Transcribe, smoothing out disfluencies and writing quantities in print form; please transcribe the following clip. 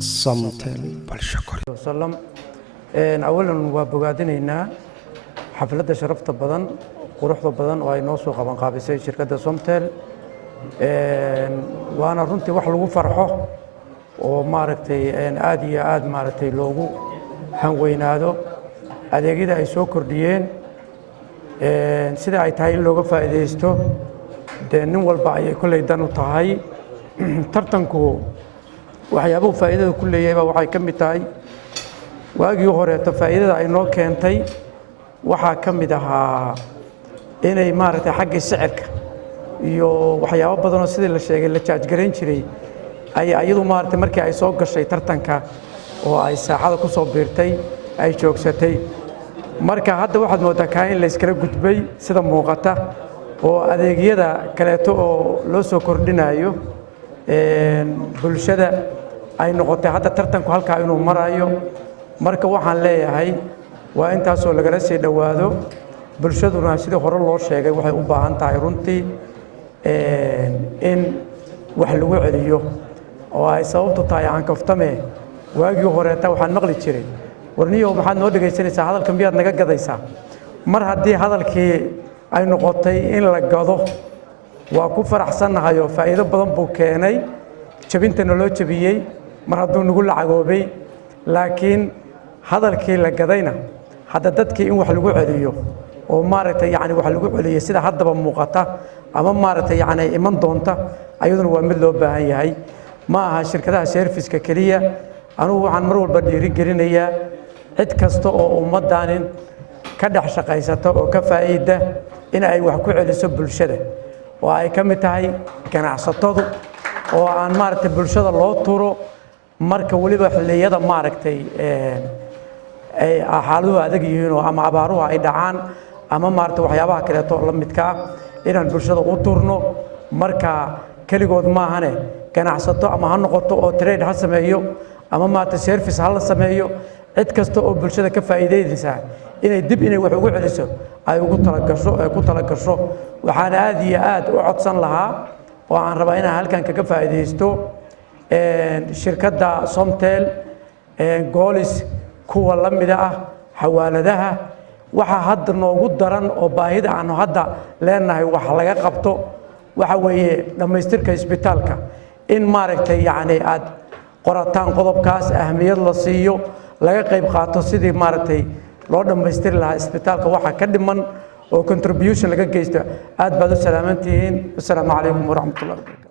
Somtel بالشكر. وسلم أولاً وبقادنينا حفلة شرفت بدن قروحة بدن وأينوس وقبان قابسي شركة سومتل وأنا رنتي وحلو فرحه ومارتي إن آد مارتي لوجو هنوين هذا أديكيد أي سو كرديين سيدا أي تاي لوجو فائديستو دين والباقي كل يدانو تاي ترتنكو waxyaabuhu faa'iidada ku leeyahay waxay ka mid tahay waagii hore faa'iidada ay noo keentay waxa ka mid ahaa inay maaragtay xagga sicirka iyo waxyaabo badan oo sidii la sheegay la charge gareyn jiray ay ayadu maaragtay markii ay soo gashay tartanka oo ay saacada ku soo biirtay ay joogsatay marka hadda waxaad moodaa in la iskala gudbay sida muuqata oo adeegyada kaleeto oo loo soo kordhinayo bulshada ay noqotay hadda tartanku halka inuu marayo marka waxaan leeyahay waa intaas oo laga sii dhawaado bulshaduna sidii hore loo sheegay waxay u baahan tahay runtii in wax lagu celiyo oo ay sababtu tahay aan kaftame waagii hore waxaan maqli jiray warniyo maxaad noo dhageysanaysaa hadalka miyaad naga gadaysaa mar haddii hadalkii ay noqotay in la gado waa ku faraxsanahay oo faa'iido badan buu keenay jabintana loo jabiyay mar hadduu nagu lacagoobay laakiin hadalkii la gadayna hadda dadkii in wax lagu celiyo oo maaragtay wax lagu celiyo sida haddaba muuqata ama maaragtay iman doonta ayaduna waa mid loo baahan yahay ma aha shirkadaha service-ka kaliya anugu waxaan mar walba dhiirigelinayaa cid kasta oo ummadaanin ka dhex shaqaysata oo ka faa'iida in ay wax ku celiso bulshada oo ay ka mid tahay ganacsatadu oo aan maaragtay bulshada loo turo marka waliba xilliyada maaragtay ay xaaluhu adag yihiin oo ama abaaruhu ay dhacaan ama maaragtay waxyaabaha kale oo la midka inaan bulshada u turno marka kaligood ma ahane ganacsato ama ha noqoto oo trade ha sameeyo ama maaragtay service ha la sameeyo cid kasta oo bulshada ka faa'iideynaysa inay dib inay wax ugu celiso ay ugu talagasho waxaan aad iyo aad u codsan lahaa oo aan rabaa inaan halkan kaga faa'iideysto shirkadda Somtel Golis kuwa la mid ah xawaaladaha waxa hadda noogu daran oo baahida aan hadda leenahay wax laga qabto waxa weeye dhamaystirka isbitaalka in maaragtay aad qorataan qodobkaas ahmiyad la siiyo laga qayb qaato sidii maaragtay loo dhamaystiri lahaa isbitaalka waxa ka dhiman oo contribution laga geysto aad baad u salaamantihiin. Assalaamu calaykum waraxmatullaahi.